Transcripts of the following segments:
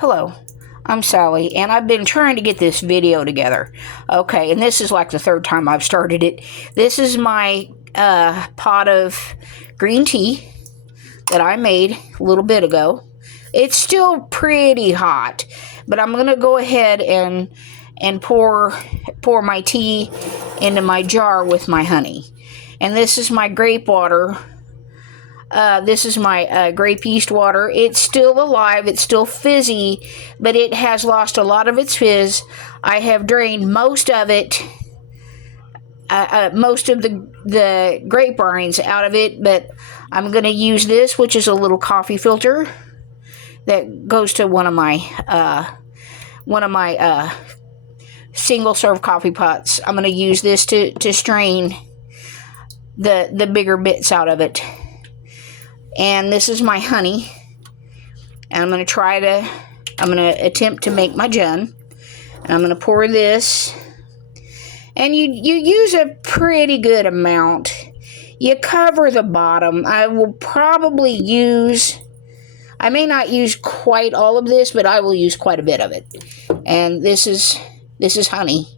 Hello, I'm Sally, and I've been trying to get this video together. Okay, and this is like the third time I've started it. This is my pot of green tea that I made a little bit ago. It's still pretty hot, but I'm gonna go ahead and pour my tea into my jar with my honey. And this is my grape water. This is my grape yeast water. It's still alive. It's still fizzy, but it has lost a lot of its fizz. I have drained most of it, most of the grape rinds out of it, but I'm going to use this, which is a little coffee filter that goes to one of my single serve coffee pots. I'm going to use this to strain the bigger bits out of it. And this is my honey, and I'm going to attempt to make my gin, and I'm going to pour this, and you use a pretty good amount. You cover the bottom. I may not use quite all of this, but I will use quite a bit of it. And this is honey.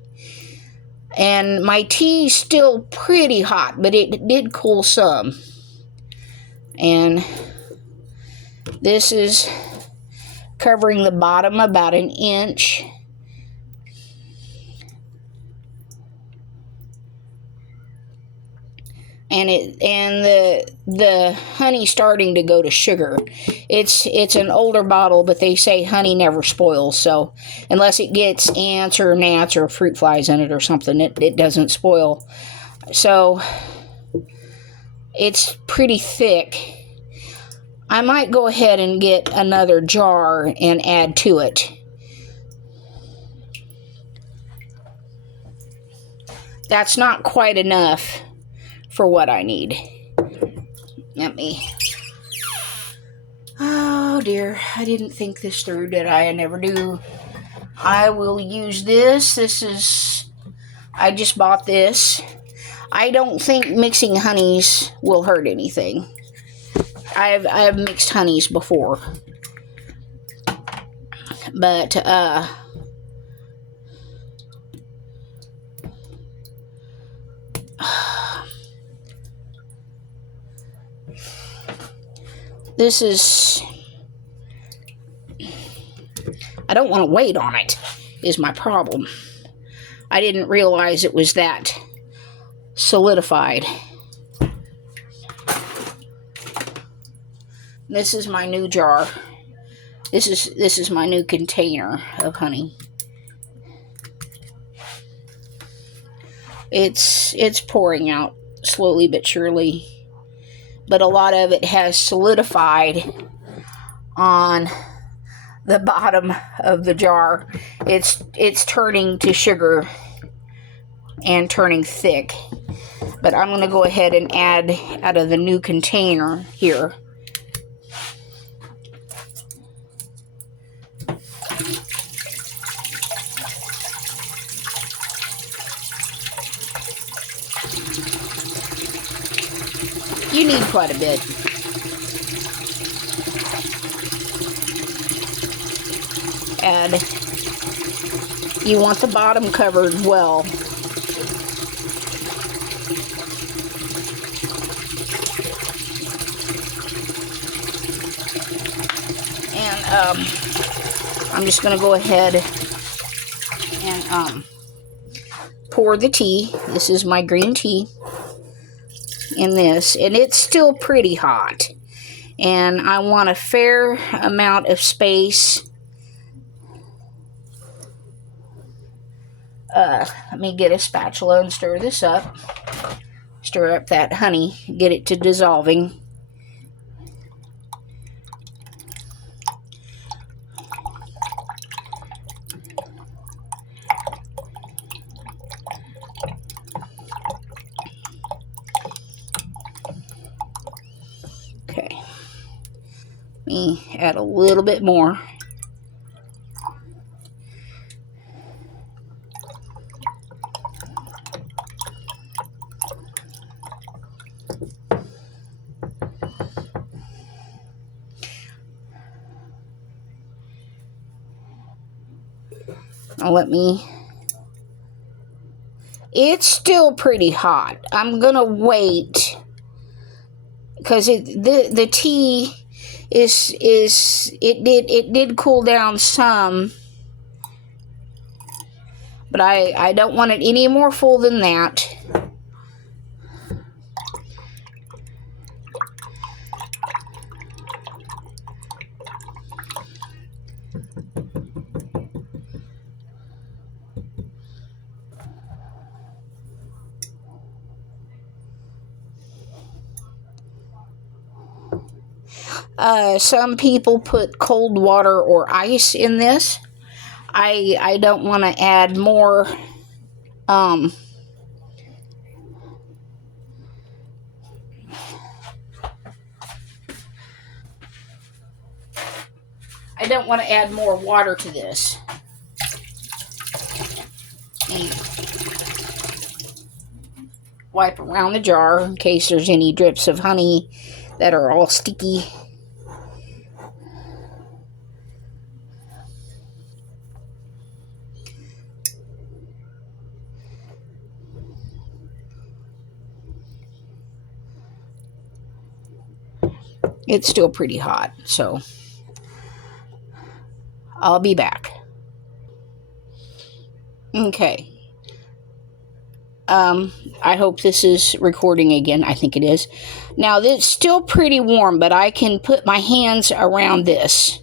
And my tea's still pretty hot, but it did cool some. And this is covering the bottom about an inch. And the honey starting to go to sugar. It's an older bottle, but they say honey never spoils, so unless it gets ants or gnats or fruit flies in it or something, it doesn't spoil. So it's pretty thick. I might go ahead and get another jar and add to it. That's not quite enough for what I need. Oh dear, I didn't think this through, did I? I never do. I will use this. I just bought this. I don't think mixing honeys will hurt anything. I have mixed honeys before, but this is, I don't want to wait on it, is my problem. I didn't realize it was that solidified. This is my new jar. This is my new container of honey. It's pouring out slowly but surely, but a lot of it has solidified on the bottom of the jar. It's turning to sugar and turning thick. But I'm going to go ahead and add out of the new container here. You need quite a bit. And you want the bottom covered well. And I'm just going to go ahead and pour the tea. This is my green tea in this, and it's still pretty hot, and I want a fair amount of space. Let me get a spatula and stir this up. Stir up that honey, get it to dissolving. Okay, let me add a little bit more. Now let me... It's still pretty hot. I'm gonna wait because the tea is it did cool down some, but I don't want it any more full than that. Some people put cold water or ice in this. I don't want to add more I don't want to add more water to this. And wipe around the jar in case there's any drips of honey that are all sticky. It's still pretty hot, so I'll be back. Okay. I hope this is recording again. I think it is. Now, it's still pretty warm, but I can put my hands around this.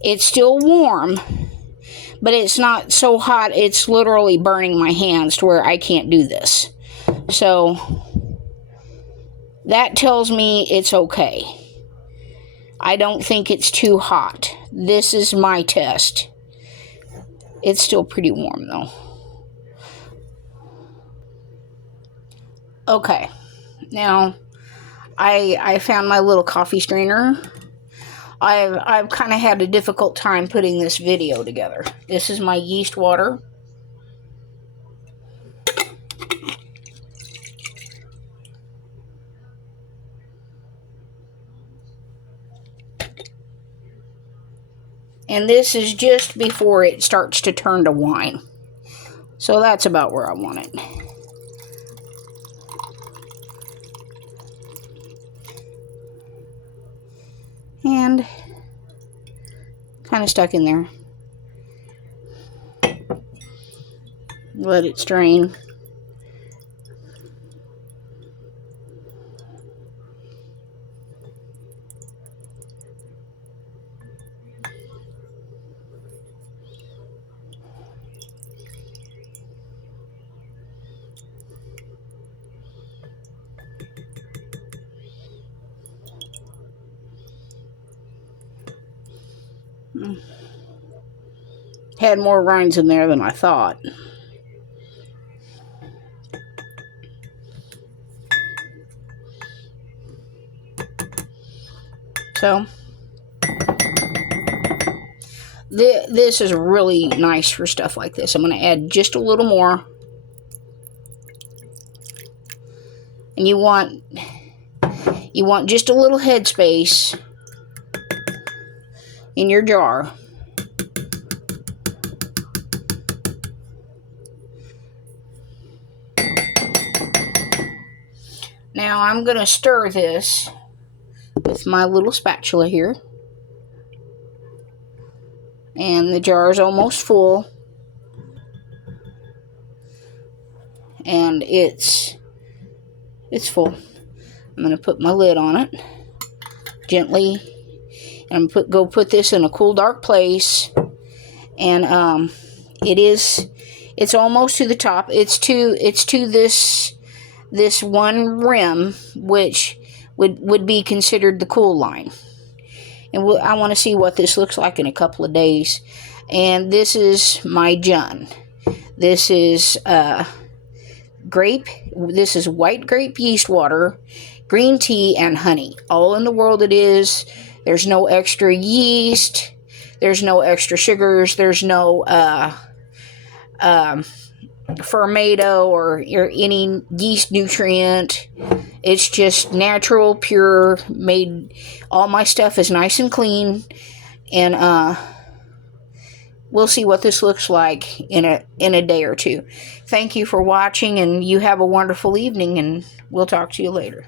It's still warm, but it's not so hot it's literally burning my hands to where I can't do this. So, that tells me it's okay. I don't think it's too hot. This is my test. It's still pretty warm, though. Okay, now I found my little coffee strainer. I've kind of had a difficult time putting this video together. This is my yeast water. And this is just before it starts to turn to wine. So that's about where I want it. And kind of stuck in there. Let it strain. Had more rinds in there than I thought. So, this is really nice for stuff like this. I'm going to add just a little more. And you want just a little headspace in your jar. Now I'm going to stir this with my little spatula here. And the jar is almost full. And it's full. I'm going to put my lid on it gently. And I'm go put this in a cool, dark place. And it's almost to the top. It's to this one rim, which would be considered the cool line. And I want to see what this looks like in a couple of days. And this is my Jun. This is grape. This is white grape yeast water, green tea, and honey. All in the world it is. There's no extra yeast. There's no extra sugars. There's no fermento or any yeast nutrient. It's just natural, pure, made. All my stuff is nice and clean, and we'll see what this looks like in a day or two. Thank you for watching, and you have a wonderful evening, and we'll talk to you later.